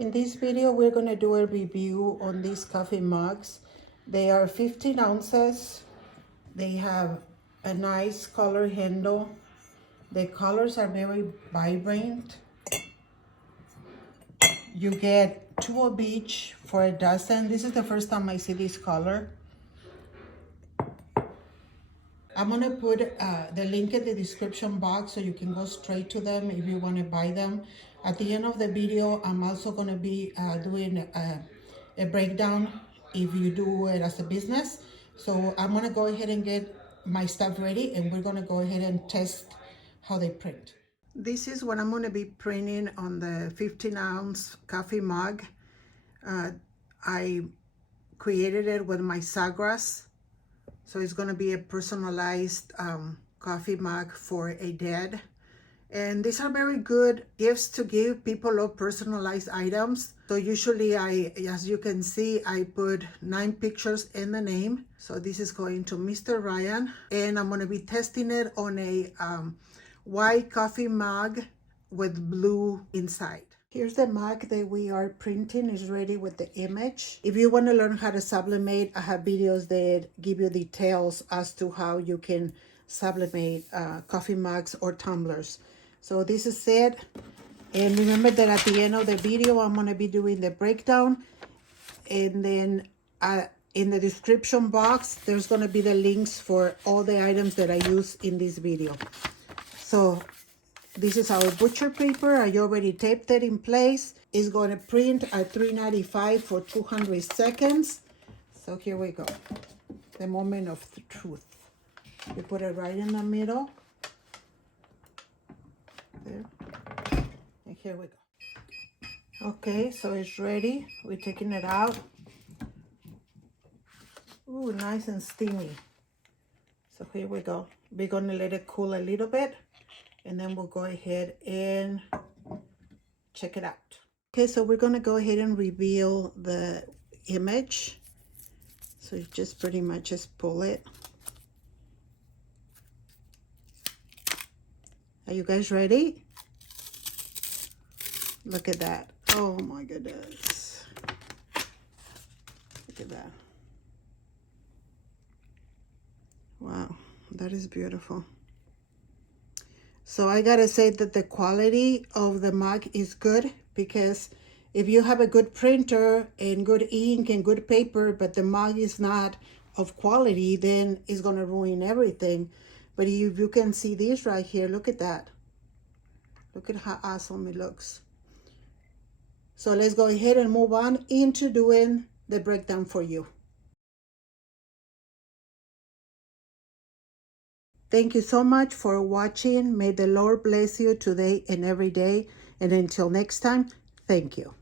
In this video, we're going to do a review on these coffee mugs. They are 15 ounces. They have a nice color handle. The colors are very vibrant. You get 2 of each for a dozen. This is the first time I see this color. I'm going to put the link in the description box so you can go straight to them if you want to buy them. At the end of the video, I'm also going to be doing a breakdown if you do it as a business. So I'm going to go ahead and get my stuff ready, and we're going to go ahead and test how they print. This is what I'm going to be printing on the 15-ounce coffee mug. I created it with my sawgrass. So it's going to be a personalized coffee mug for a dad. And these are very good gifts to give. People love personalized items. So usually as you can see, I put 9 pictures in the name. So this is going to Mr. Ryan. And I'm going to be testing it on a white coffee mug with blue inside. Here's the mug that we are printing. Is ready with the image. If you want to learn how to sublimate, I have videos that give you details as to how you can sublimate coffee mugs or tumblers. So this is it. And remember that at the end of the video, I'm going to be doing the breakdown. And then in the description box, there's going to be the links for all the items that I use in this video. So this is our butcher paper. I already taped it in place. It's going to print at 395 for 200 seconds. So here we go. The moment of the truth. You put it right in the middle. There. And here we go. Okay, so it's ready. We're taking it out. Ooh, nice and steamy. So here we go. We're going to let it cool a little bit. And then we'll go ahead and check it out. Okay, so we're going to go ahead and reveal the image. So you just pretty much just pull it. Are you guys ready? Look at that. Oh my goodness. Look at that. Wow, that is beautiful. So I gotta say that the quality of the mug is good, because if you have a good printer and good ink and good paper, but the mug is not of quality, then it's gonna ruin everything. But if you can see this right here, look at that. Look at how awesome it looks. So let's go ahead and move on into doing the breakdown for you. Thank you so much for watching. May the Lord bless you today and every day. And until next time, thank you.